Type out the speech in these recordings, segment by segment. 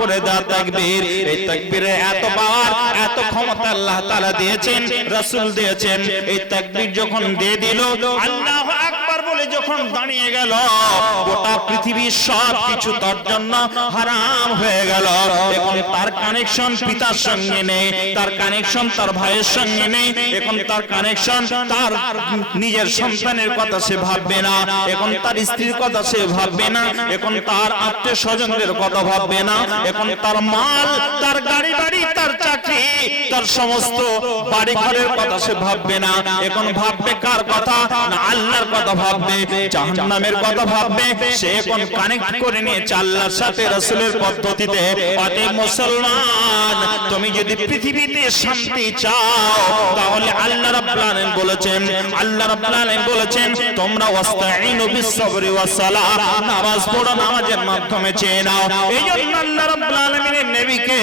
করে দেওয়া তাকবীর। এই তাকবীরে এত পাওয়ার, এত ক্ষমতা আল্লাহ তাআলা দিয়েছেন, রাসূল দিয়েছেন। এই তাকবীর যখন দিয়ে দিল, আল্লাহু আকবার বলে যখন দাঁড়িয়ে গেল, গোটা পৃথিবীর সব কিছু তার জন্য হারাম হয়ে গেল। এখন তার কানেকশন পিতার সঙ্গে নেই, তার কানেকশন তার ভাইয়ের সঙ্গে নেই, এখন তার কানেকশন তার নিজের সন্তানের কথা সে ভাববে না, এখন তার স্ত্রীর কথা সে ভাববে না, এখন তার আত্মীয় স্বজনদের কথা ভাববে না, এখন তার মাল, তার গাড়ি বাড়ি, তার চাকরি, তার সমস্ত বাড়ি ঘরের কথা সে ভাববে না। এখন ভাববে কার কথা? না আল্লাহর কথা ভাববে, জাহান্নামের কথা ভাববে। সে এখন কানেক্ট করে নিয়েছে আল্লাহর সাথে, রাসূলের পদ্ধতিতে। অতএব মুসলমান, তুমি যদি পৃথিবীতে শান্তি চাও, তাহলে আল্লাহ রাব্বুল আলামিন বলেছেন, আল্লাহ রাব্বুল আলামিন বলেছেন, তোমরা ওয়াস্তাঈনু বিস-সাবরি ওয়াস-সালাহ, নামাজ পড়ো, নামাজের মাধ্যমে চেয়ে নাও। এইজন্য আল্লাহ রাব্বুল আলামিনের নবীকে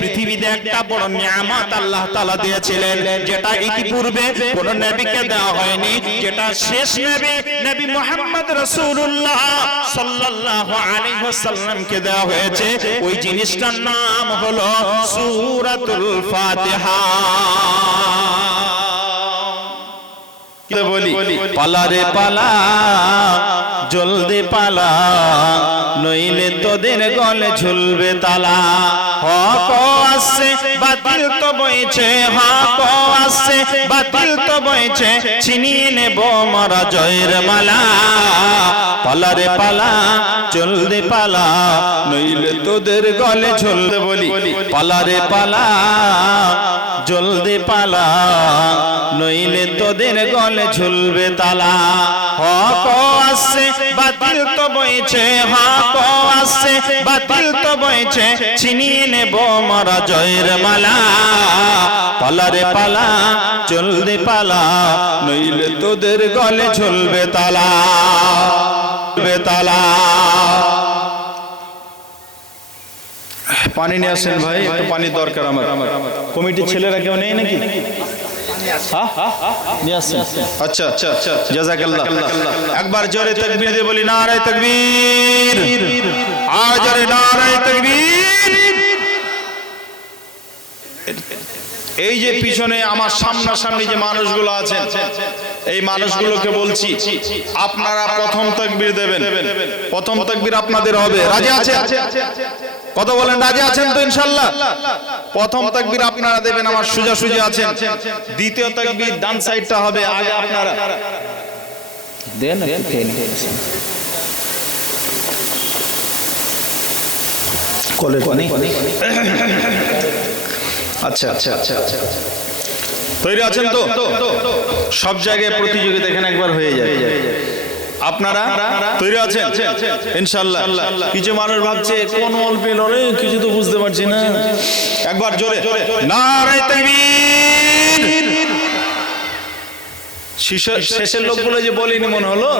পৃথিবীতে একটা বড় নিয়ামত আল্লাহ তাআলা দিয়েছিলেন, যেটা ইতিপূর্বে কোন নবীকে দেওয়া হয়নি, যেটা শেষ নবী, নবী মুহাম্মদ রাসূলুল্লাহ সাল্লাল্লাহু আলাইহি ওয়াসাল্লামকে দেওয়া হয়েছে। ওই জিনিসটার নাম হলো সূরাতুল ফাতিহা। বলি পালারে পালা, জলদি পালা, নইলে তোদের গলে ঝুলবে তালা। হক আসছে, বাতিল তো বইছে, হক আসছে, বাতিল তো বইছে, ছিনিয়ে নেব মারা জয়ের মালা। পালারে পালা, জলদি পালা, নইলে তোদের গলে ঝুলবে। বলি পালারে পালা, জলদি পালা, নইলে তোদের গলে ঝুলবে তালা। হক আসছে, বাতিল তো বইছে, হক আসছে, বাতিল তো বইছে, ছিনিয়ে নেব মারা জয়ের মালা। পালারে পালা, জলদি পালা, নইলে তোদের গলে ঝুলবে তালা, ঝুলবে তালা। পানি নিয়ে আসেন ভাই, একটু পানির দরকার আমার। কমিটির ছেলেরা কেউ নেই নাকি? আচ্ছা আচ্ছা, জাযাকাল্লাহ। একবার জোরে তাকবীর দিয়ে বলি নারে তাকবীর, আর জোরে নারে তাকবীর। এই যে পিছনে আমার সামনাসামনি যে মানুষগুলো আছেন, এই মানুষগুলোকে বলছি, আপনারা প্রথম তাকবীর দেবেন। প্রথম তাকবীর আপনাদের হবে, রাজি আছেন? কথা বলেন, রাজি আছেন তো ইনশাআল্লাহ? প্রথম তাকবীর আপনারা দেবেন, আমার সোজাসুজি আছেন। দ্বিতীয় তাকবীর ডান সাইডটা হবে, আগে আপনারা দেন। কলের পানি। আচ্ছা আচ্ছা আচ্ছা, তৈরি আছেন তো? সব জায়গায় প্রতিযোগিতা এখানে একবার হয়ে যায়। আপনারা তৈরি আছেন ইনশাআল্লাহ? কিছু মানুষ ভাবছে কোন অল্প লড়ে, কিছু তো বুঝতে পারছি না। একবার জোরে নারে তাকবীর। শেষের লোকগুলো যে বলিনি মনে হলো,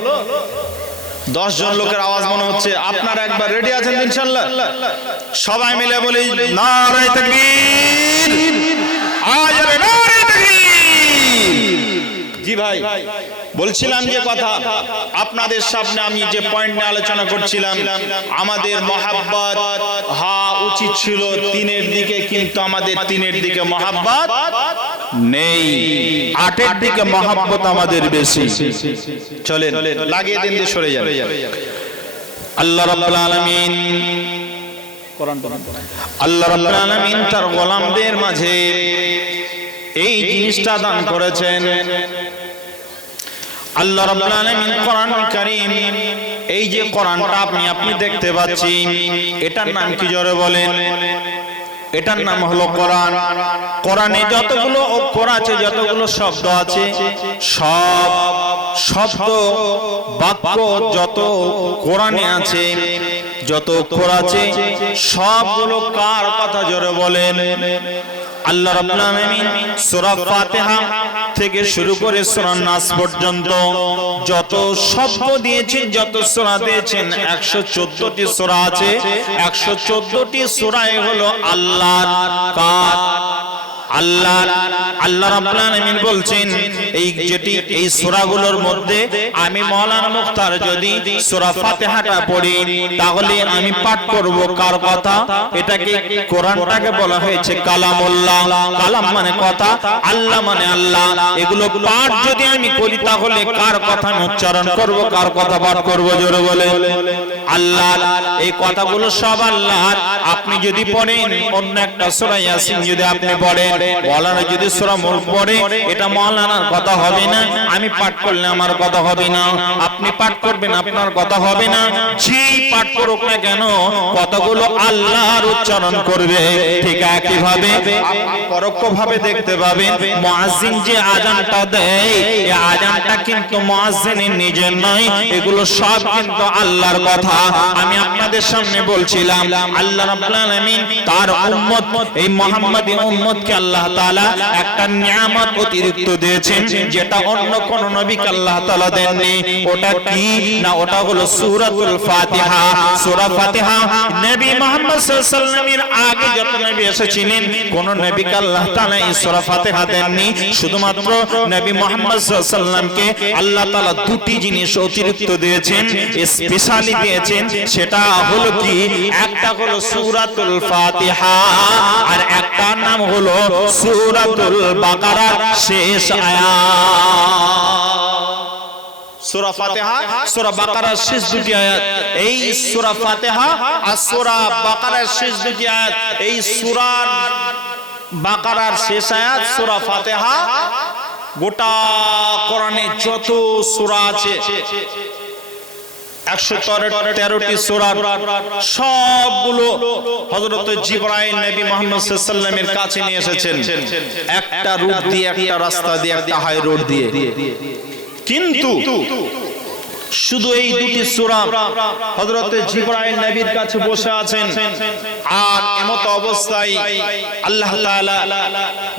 10 জন লোকের আওয়াজ মনে হচ্ছে। আপনারা একবার রেডি আছেন ইনশাআল্লাহ? সবাই মিলে বলি নারে তাকবীর, আজ নারে তাকবীর। জি ভাই, বলছিলাম যে কথা, আপনাদের সামনে আমি যে পয়েন্ট নিয়ে আলোচনা করছিলাম, আমাদের মহাব্বত উচিত ছিল 3-এর দিকে, কিন্তু আমাদের 3-এর দিকে মহাব্বত নেই, 8-এর দিকে মহাব্বত আমাদের বেশি। চলেন লাগিয়ে দিন দিয়ে সরে যান। আল্লাহ রাব্বুল আলামিন, আল্লাহ রাব্বুল আলামিন তার গোলামদের মাঝে এই জিনিসটা দান করেছেন। আল্লাহ রাব্বুল আলামিন কোরআন কারীম, এই যে কোরআনটা আপনি দেখতে পাচ্ছেন, এটার নাম কি জোরে বলেন? এটার নাম হলো কোরআন। কোরআনে যতগুলো অক্ষর আছে, যতগুলো শব্দ আছে, সব শব্দ বাক্য যত কোরআনে আছে, যত অক্ষর আছে, সবগুলো কার কথা জোরে বলেন? আল্লাহ রাব্বুল আলামিন সূরা ফাতিহা থেকে শুরু করে সূরা নাস পর্যন্ত যত শব্দ দিয়েছেন, যত সূরা দিয়েছেন, 114টি সূরা আছে। 114টি সূরাই হলো আল্লাহর কাজ, আল্লাহ রাব্বুল আলামিন বলছেন এই সূরাগুলোর মধ্যে আমি মাওলানা মুখতার যদি সূরা ফাতিহাটা পড়ি তাহলে আমি পাঠ করব কার কথা? এটাকে কোরআনটাকে বলা হয়েছে কালামুল্লাহ। কালাম মানে কথা, আল্লাহ মানে আল্লাহ। এগুলো পাঠ যদি আমি করি তাহলে কার কথা আমি উচ্চারণ করব, কার কথা পাঠ করব? জোরে বলে আল্লাহ। এই কথাগুলো সব আল্লাহর। আপনি যদি পড়েন অন্য একটা সূরা ইয়াসিন যদি আপনি পড়েন, মাওলানা যদি সূরা মুলক পড়ে, এটা মাওলানার কথা হবে না। আমি পাঠ করলে আমার কথা হবে না, আপনি পাঠ করবেন আপনার কথা হবে না। যেই পাঠ করুক না কেন কথাগুলো আল্লাহর উচ্চারণ করবে। ঠিক একইভাবে আপনি পরোক্ষভাবে দেখতে পাবেন মুয়াজ্জিন যে আযানটা দেয়, এই আযানটা কিন্তু মুয়াজ্জিনের নিজের নয়, এগুলো সব কিন্তু আল্লাহর কথা। আমি আপনাদের সামনে বলছিলাম আল্লাহ রাব্বুল আলামিন তার উম্মত এই মুহাম্মাদি উম্মতকে আল্লাহ তাআলা একটা নিয়ামত অতিরিক্ত দিয়েছেন, যেটা অন্য কোন নবীকে আল্লাহ তাআলা দেননি। ওটা কি না, ওটা হলো সূরাতুল ফাতিহা। সূরা ফাতিহা নবী মুহাম্মদ সাল্লাল্লাহু আলাইহি ওয়াসাল্লামের আগে যত নবী এসেছিলেন কোন নবীকে আল্লাহ তাআলা এই সূরা ফাতিহা দেননি। শুধুমাত্র নবী মুহাম্মদ সাল্লাল্লাহু আলাইহি ওয়াসাল্লামকে আল্লাহ তাআলা দুটি জিনিস অতিরিক্ত দিয়েছেন, স্পেশালি দিয়েছেন। সেটা হলো কি, একটা হলো সূরাতুল ফাতিহা আর একটা নাম হলো সূরাতুল বাকারার শেষ আয়াত। সূরা ফাতিহা সূরা বাকারার শেষ দুটি আয়াত, এই সূরা ফাতিহা আর সূরা বাকারার শেষ দুটি আয়াত, এই সূরা বাকারার শেষ আয়াত সূরা ফাতিহা গোটা কোরআনে যত সূরা আছে 113টি সূরা, সবগুলো হযরত জিবরাইল নবী মুহাম্মদ সাল্লাল্লাহু আলাইহি ওয়াসাল্লামের কাছে নিয়ে এসেছেন, একটা রূট দিয়ে, একটা রাস্তা দিয়ে, একটা হাই রোড দিয়ে। কিন্তু শুধু এই দুটি সূরা হযরত জিবরাইল নবীর কাছে বসে আছেন, আর এমত অবস্থায় আল্লাহ তাআলা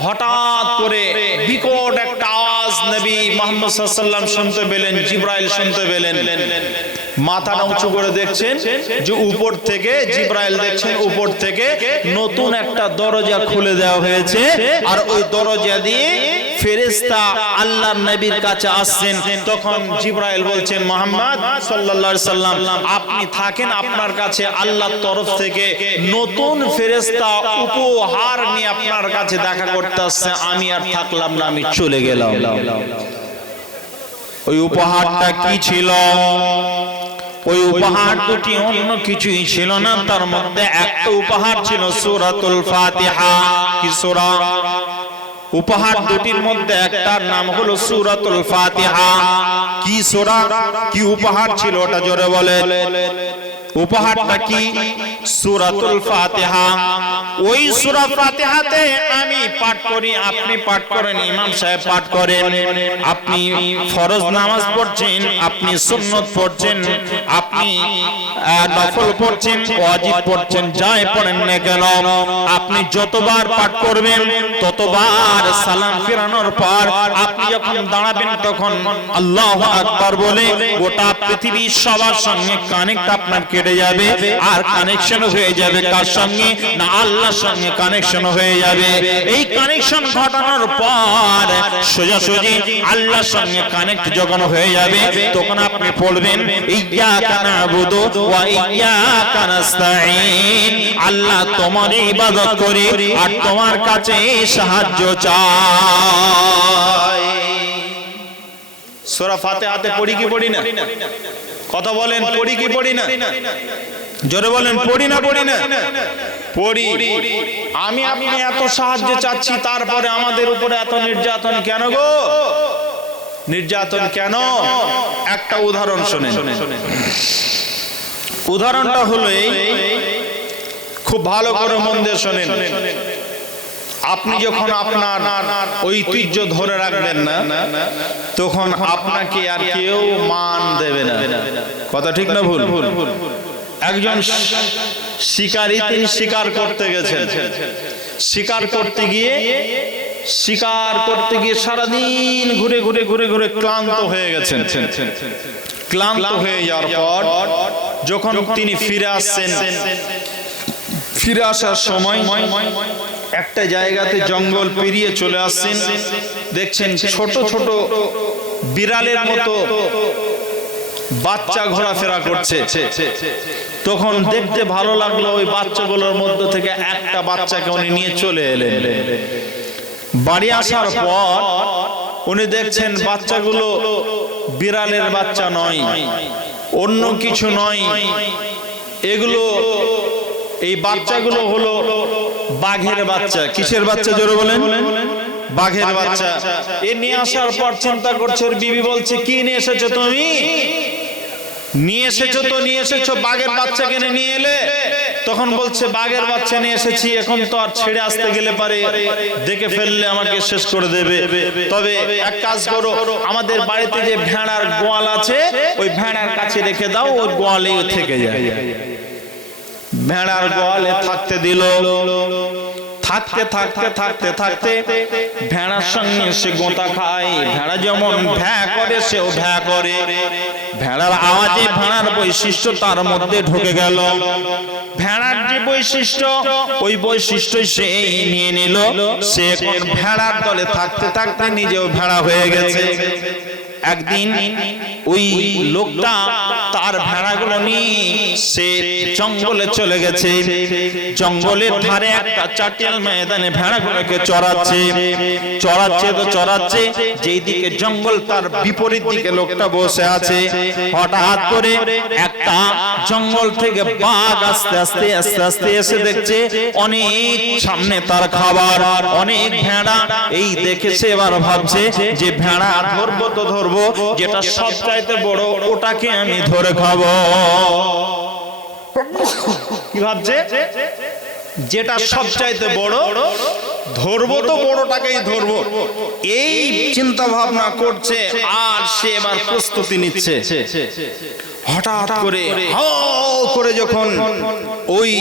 হঠাৎ করে বিকট একটা আওয়াজ নবী মুহাম্মদ সাল্লাল্লাহু আলাইহি ওয়াসাল্লাম শুনতে পেলেন, জিবরাইল শুনতে পেলেন। মাথাটা উঁচু করে দেখছেন যে উপর থেকে জিবরাইল দেখছেন উপর থেকে নতুন একটা দরজা খুলে দেওয়া হয়েছে, আর ওই দরজা দিয়ে ফেরেশতা আল্লাহর নবীর কাছে আসছেন। তখন জিবরাইল বলছেন, মুহাম্মদ সাল্লাল্লাহু আলাইহি সাল্লাম আপনি থাকেন, আপনার কাছে আল্লাহর তরফ থেকে নতুন ফেরেশতা উপহার নিয়ে আপনার কাছে দেখা করতে আসছে। আমি আর থাকলাম না, আমি চলে গেলাম। ওই উপহারটা কি ছিল? ওই উপহার দুটি অন্য কিছুই ছিল না, তার মধ্যে একটা উপহার ছিল সূরাতুল ফাতিহা। কি সূরা? উপহার দুটির মধ্যে একটার নাম হলো সূরাতুল ফাতিহা। কি সূরা, কি উপহার ছিল ওটা জোরে বলেন। উপহারটা কি? সূরাতুল ফাতিহা। ওই সূরা ফাতিহাতে আমি পাঠ করি, আপনি পাঠ করেন, ইমাম সাহেব পাঠ করেন, আপনি ফরজ নামাজ পড়ছেন, আপনি সুন্নত পড়ছেন, আপনি নফল পড়ছেন, ওয়াজিব পড়ছেন, যাই পড়েন না কেন আপনি যতবার পাঠ করবেন ততবার সালাম ফিরানোর পর আপনি যখন দাঁড়াবেন তখন আল্লাহু আকবার বলে গোটা পৃথিবীর সবার সঙ্গে কানেক্ট আপনার কেটে যাবে, আর কানেকশন হয়ে যাবে কার সঙ্গে না আল্লাহর সঙ্গে কানেকশন হয়ে যাবে। এই কানেকশন ঘটানোর পর সোজাসুজি আল্লাহর সঙ্গে কানেক্ট যখন হয়ে যাবে তখন আপনি পড়বেন ইয়্যাকা না'বুদু ওয়া ইয়্যাকা নাস্তাঈন। আল্লাহ তোমার ইবাদত করি আর তোমার কাছে সাহায্য চাই। সূরা ফাতিহাতে পড়ি কি পড়ি না? কথা বলেন, পড়ি কি পড়ি না? জোরে বলেন, পড়ি না পড়ি না? পড়ি। আমি আপনি এত সাহায্য চাচ্ছি, তারপরে আমাদের উপরে এত নির্যাতন কেন গো? নির্যাতন কেন? একটা উদাহরণ শুনেন। উদাহরণটা হলো এই, খুব ভালো করে মন দিয়ে শুনেন। আপনি যখন আপনার ঐতিহ্য ধরে রাখবেন না তখন আপনাকে আর কেউ মান দেবে না। কথা ঠিক না ভুল? একজন শিকারী, তিনি শিকার করতে গেছেন। শিকার করতে গিয়ে সারাদিন ঘুরে ঘুরে ঘুরে ঘুরে ক্লান্ত হয়ে গেছেন। ক্লান্ত হয়ে যাওয়ার পর যখন তিনি ফিরে আসছেন, ফিরে আসার সময় একটা জায়গাতে জঙ্গল পেরিয়ে চলে আসছেন, দেখছেন ছোট ছোট বিড়ালের মতো বাচ্চা ঘোরাফেরা করছে। তখন দেখতে ভালো লাগলো, ওই বাচ্চাগুলোর মধ্যে থেকে একটা বাচ্চাকে উনি নিয়ে চলে এলেন। বাড়ি আসার পর উনি দেখছেন বাচ্চাগুলো বিড়ালের বাচ্চা নয়, অন্য কিছু নয়, এগুলো এই বাচ্চাগুলো হলো বাঘের বাচ্চা। কিসের বাচ্চা জোরে বলেন? বাঘের বাচ্চা। এ নিয়ে আসার পর চিন্তা করছে, ওর বিবি বলছে কি নিয়ে এসেছো তুমি? নিয়ে এসেছো তো নিয়ে এসেছো, বাঘের বাচ্চা কিনে নিয়ে এলে। তখন বলছে বাঘের বাচ্চা নিয়ে এসেছি, এখন তো আর ছেড়ে আসতে গেলে পারে দেখে ফেললে আমাকে শেষ করে দেবে। তবে এক কাজ করো, আমাদের বাড়িতে যে ভেড়ার গোয়াল আছে ওই ভেড়ার কাছে রেখে দাও, ওই গোয়ালেই থেকে যায়। ভেড়ার গোয়ালে থাকতে দিল। থাকতে থাকতে থাকতে থাকতে ভেড়ার সঙ্গে সে গোঁতা খায়। ভেড়া যেমন ভ্যা করে সেও ভ্যা করে। ভেড়ার আওয়াজে ভেড়ার বৈশিষ্ট্য তার মধ্যে ঢুকে গেল। ভেড়ার যে বৈশিষ্ট্য ওই বৈশিষ্ট্য সে নিয়ে নিল। সে এখন ভেড়ার দলে থাকতে থাকতে নিজেও ভেড়া হয়ে গেছে। একদিন ওই লোকটা তার ভেড়াগুলো নিয়ে সে জঙ্গলে চলে গেছে। জঙ্গলের ধারে একটা চাটিয়াল ময়দানে ভেড়াগুলোকে চড়াচ্ছে। চড়াচ্ছে তো চড়াচ্ছে, যেই দিকে জঙ্গল তার বিপরীত দিকে লোকটা বসে আছে। হঠাৎ করে একটা জঙ্গল থেকে বাঘ আস্তে আস্তে আস্তে আস্তে এসে দেখছে অনেক সামনে তার খাবার, অনেক ভেড়া। এই দেখেছে, এবার ভাবছে যে ভেড়া ধরবো তো ধরবো, যেটা সবচাইতে বড় ওটাকে আমি ধরে খাবো। কি ভাবছে? যেটা সবচাইতে বড় ধরবো তো বড়টাকেই ধরবো, এই চিন্তা ভাবনা করছে। আর সে এবার প্রস্তুতি নিচ্ছে। হঠাৎ করে হাও করে যখন ওই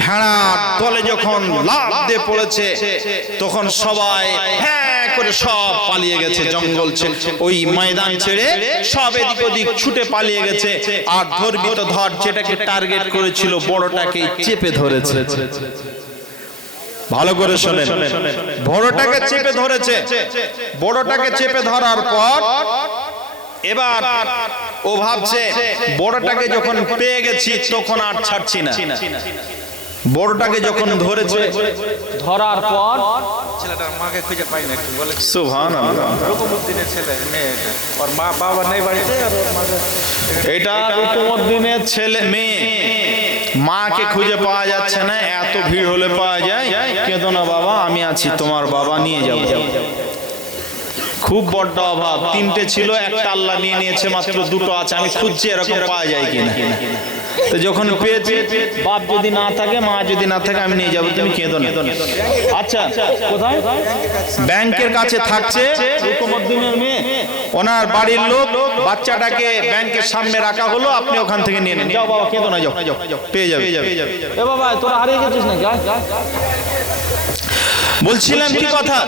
ভেড়ার দলে যখন লাফ দিয়ে পড়েছে, তখন সবাই হ্যাঁ করে সব পালিয়ে গেছে। জঙ্গল ওই ময়দান ছেড়ে সব এদিক ওদিক ছুটে পালিয়ে গেছে। আর ধরবি তো ধর, যেটাকে টার্গেট করেছিল বড়টাকে চেপে ধরেছে। ভালো করে শোনেন, বড়টাকে চেপে ধরেছে। বড়টাকে চেপে ধরার পর এবার ও ভাবছে বড়টাকে যখন পেয়ে গেছি তখন আর ছাড়ছি না। বড়টাকে যখন ধরেছে, ধরার পর ছেলেটার মাকে খুঁজে পাই না, একটু বলে। সুবহানাল্লাহ। রুকুমউদ্দিনের ছেলে, মেয়ে, ওর মা বাবা নেই বাড়িতে, আর ওর মাকে এটা রুকুমউদ্দিনের ছেলে মেয়ে। মাকে খুঁজে পাওয়া যাচ্ছে না, এত ভিড় হলে পাওয়া যায়। কেঁদো না বাবা, আমি আছি, তোমার বাবা নিয়ে যাবো। খুব বড় অভাব, তিনটে ছিল, একটা আল্লাহ নিয়ে নিয়েছে, মাত্র দুটো আছে। আমি খুঁজছি এরকম পাওয়া যায় কিনা। তো যখন পেয়েছি, বাপ যদি না থাকে, মা যদি না থাকে, আমি নিয়ে যাবো, তুমি কেঁদো না। আচ্ছা, কোথায়? ব্যাংকের কাছে থাকছে রুকুমউদ্দিনের মেয়ে। ওনার বাড়ির লোক বাচ্চাটাকে ব্যাংকের সামনে রাখা হলো, আপনি ওখান থেকে নিয়ে নেন। যাও বাবা, কেঁদো না, যাও, পেয়ে যাবে। এ বাবা, তোরা হারিয়ে গেছিস না? বলছিলাম কি কথা,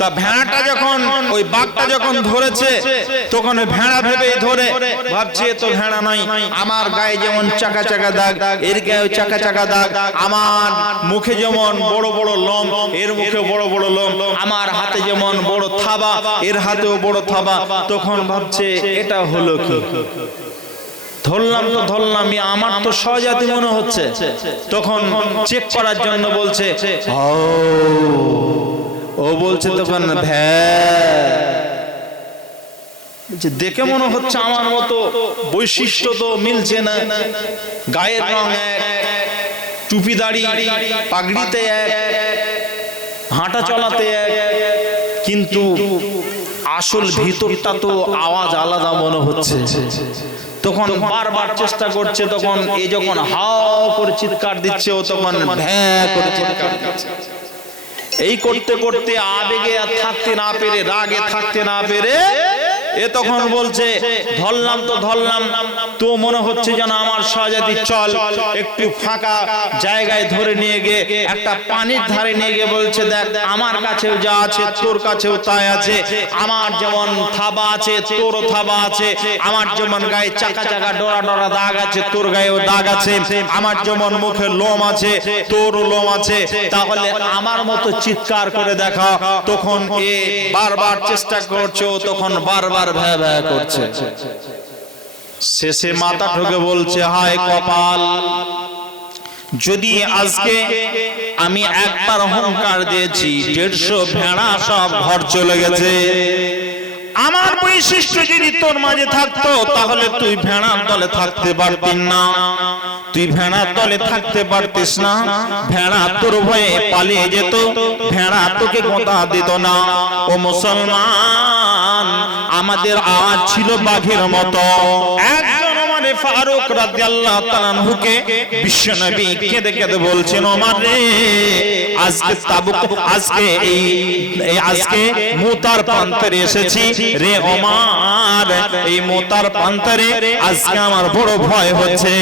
তা ভেড়াটা যখন ওই বাঘটা যখন ধরেছে, তখন ভেড়া ভেবে ধরে ভাবছে তো ভেড়া নয়, আমার গায়ে যেমন চাকা চাকা দাগ, এর গায়ে চাকা চাকা দাগ, আমার মুখে যেমন বড় বড় লোম, এর মুখে বড় বড় লোম, আমার হাতে যেমন বড় থাবা, এর হাতেও বড় থাবা। তখন ভাবছে এটা হলো কি? ধরলাম তো ধরলাম, আমার তো সহজাতি মনে হচ্ছে। তখন চেক করার জন্য বলছে, ও বলছে তখন দেখে মনে হচ্ছে আমার মতো, বৈশিষ্ট্য তো মিলছে না। গায়ের রং এক, টুপি দাড়ি পাগড়িতে এক, হাঁটা চলাতে এক, কিন্তু আসল ভিতরটা তো আওয়াজ আলাদা মনে হচ্ছে। তখন বারবার চেষ্টা করছে। তখন এ যখন হাও করে চিৎকার দিচ্ছে, ও তখন ভ্যাঁ করে চিৎকার দিচ্ছে। এই করতে করতে আবেগে আর থাকতে না পেরে, রাগে থাকতে না পেরে, ও এ তখন বলছে ধরলাম তো মনে হচ্ছে যেন আমার শাহজাদি চল একটু ফাঁকা জায়গায় ধরে নিয়ে গিয়ে একটা পানির ধারে নিয়ে গিয়ে বলছে দেখ আমার কাছেও যা আছে তোর কাছেও তাই আছে, আমার যেমন থাবা আছে তোরও থাবা আছে, আমার যেমন গায়ে চাকা চাকা ডোরা ডোরা দাগ আছে তোর গায়েও দাগ আছে, আমার যেমন মুখে লোম আছে তোরও লোম আছে, তাহলে আমার মতো চিৎকার করে দেখা। তখন এ বারবার চেষ্টা করছো, তখন বারবার ভ্যা ভ্যা করছে। শেষে মাথা ঠুকে বলছে হায় কপাল, যদি আজকে আমি একবার হুঙ্কার দিয়েছি 150 ভেড়া সব ঘর চলে গেছে, আমার বৈশিষ্ট্য যদি তোর মাঝে থাকতো তাহলে তুই ভেড়ার দলে থাকতে পারতিস না, তুই ভেড়ার দলে থাকতে পারতিস না, ভেড়া তোর ভয়ে পালিয়ে যেত, ভেড়া তোকে গোঁতা দিত না। ও মুসলমান, আমাদের আওয়াজ ছিল বাঘের মতো। একজন ওমরে ফারুক রাদিয়াল্লাহু তাআলা আনহুকে বিশ্বনবী কেঁদে কেঁদে বলছেন ওমর রে, আজকে মুতার প্রান্তরে এসেছি রে ওমর, এই মুতার প্রান্তরে আজকে আমার বড় ভয় হচ্ছে।